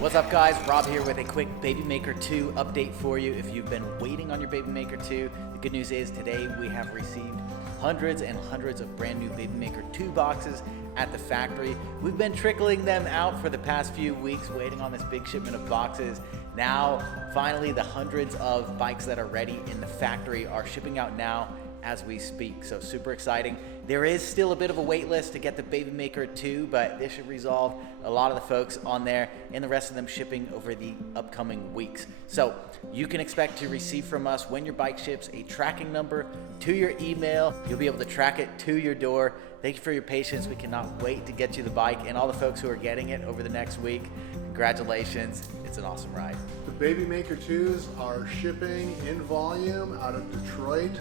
What's up guys, Rob here with a quick Babymaker II update for you. If you've been waiting on your Babymaker II, the good news is today we have received hundreds and hundreds of brand new Babymaker II boxes at the factory. We've been trickling them out for the past few weeks, waiting on this big shipment of boxes. Now, finally, the hundreds of bikes that are ready in the factory are shipping out now as we speak, so super exciting. There is still a bit of a wait list to get the Babymaker II, but this should resolve a lot of the folks on there and the rest of them shipping over the upcoming weeks. So you can expect to receive from us, when your bike ships, a tracking number to your email. You'll be able to track it to your door. Thank you for your patience. We cannot wait to get you the bike, and all the folks who are getting it over the next week, congratulations. It's an awesome ride. The Babymaker IIs are shipping in volume out of Detroit.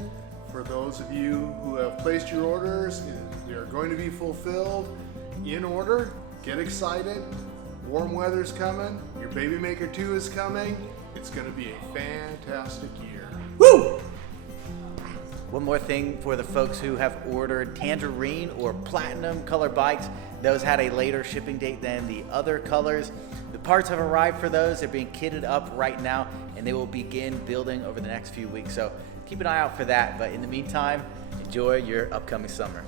For those of you who have placed your orders, they are going to be fulfilled in order. Get excited. Warm weather's coming. Your Babymaker II is coming. It's going to be a fantastic year. Woo! One more thing for the folks who have ordered tangerine or platinum color bikes. Those had a later shipping date than the other colors. The parts have arrived for those. They're being kitted up right now, and they will begin building over the next few weeks. So keep an eye out for that. But in the meantime, enjoy your upcoming summer.